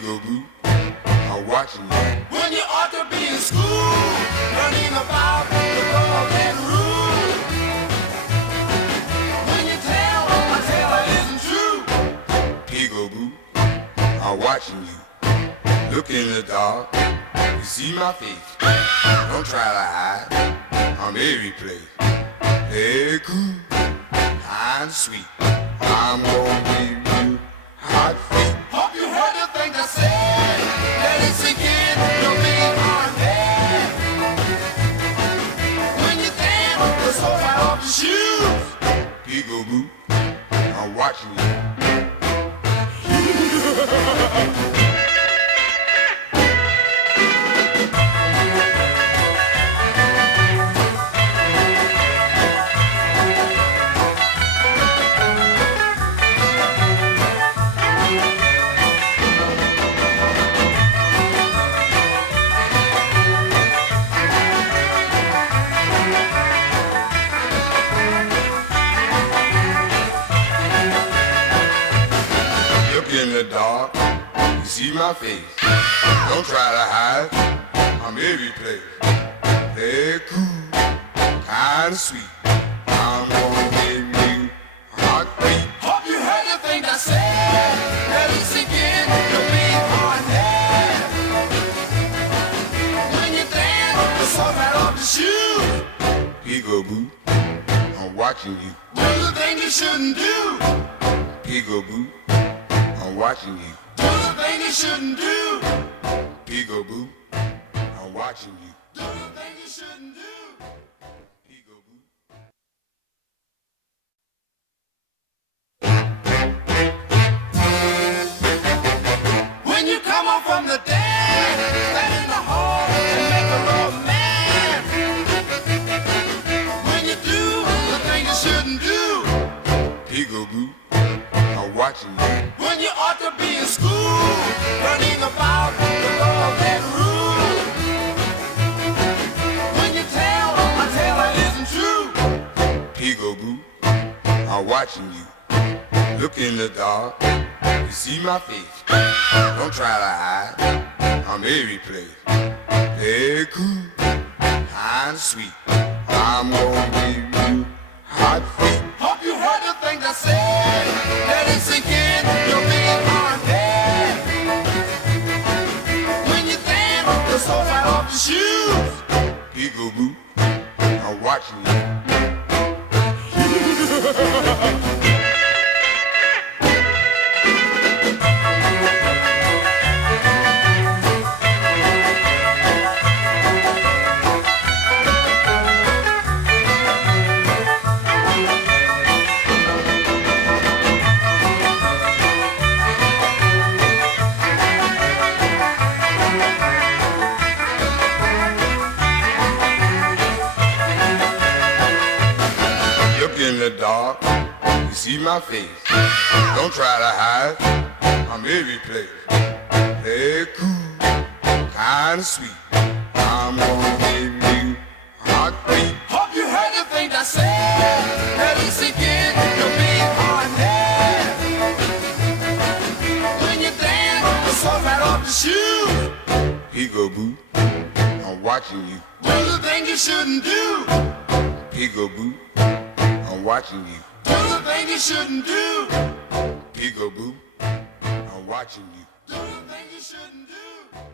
Peekaboo, I'm watching you. When you ought to be in school, learning about the golden rule. When you tell my tale isn't true. Peekaboo, I'm watching you. Look in the dark, you see my face. Don't try to hide, I'm every place. Hey, cool, and sweet. I'm gonna give you hot feet. Hope you heard the thing I said. Let it sink in your big hard head. When you dance, the soul right off your shoes. Peekaboo, I'm watching you. In the dark, you see my face. Don't try to hide, I'm every place. Hey, cool, kinda sweet. I'm gonna give you hot feet. Hope you heard the thing I said. Let it sink in your big hard head. When you dance, the soul right off your shoes. Peekaboo, I'm watching you. Do the thing you shouldn't do. Peekaboo, I'm watching you. Do the thing you shouldn't do. Peekaboo, I'm watching you. Do the thing you shouldn't do. Peekaboo. When you come home from the dance, stand in the hall and make a romance. When you do the thing you shouldn't do. Peekaboo, I'm watching you. When you ought to be in school, learning about the golden rule. When you tell my tale isn't true. Peekaboo, I'm watching you. Look in the dark, you see my face. Don't try to hide, I'm every place. Hey, cool, kinda sweet. I'm gonna give you hot feet. Hope you heard the thing I said. Let it sink in your big hard head. When you dance, the soul right off your shoes. Peekaboo, I'm watching you. In the dark, you see my face. Don't try to hide, I'm every place. Hey, cool, kinda sweet. I'm gonna give you hot feet. Hope you heard the thing I said. Let it sink in your big hard head. When you dance, the soul right off your shoes. Peekaboo, I'm watching you. Do the thing you shouldn't do. Peekaboo, I'm watching you. Do the thing you shouldn't do. Peekaboo, I'm watching you. Do the thing you shouldn't do.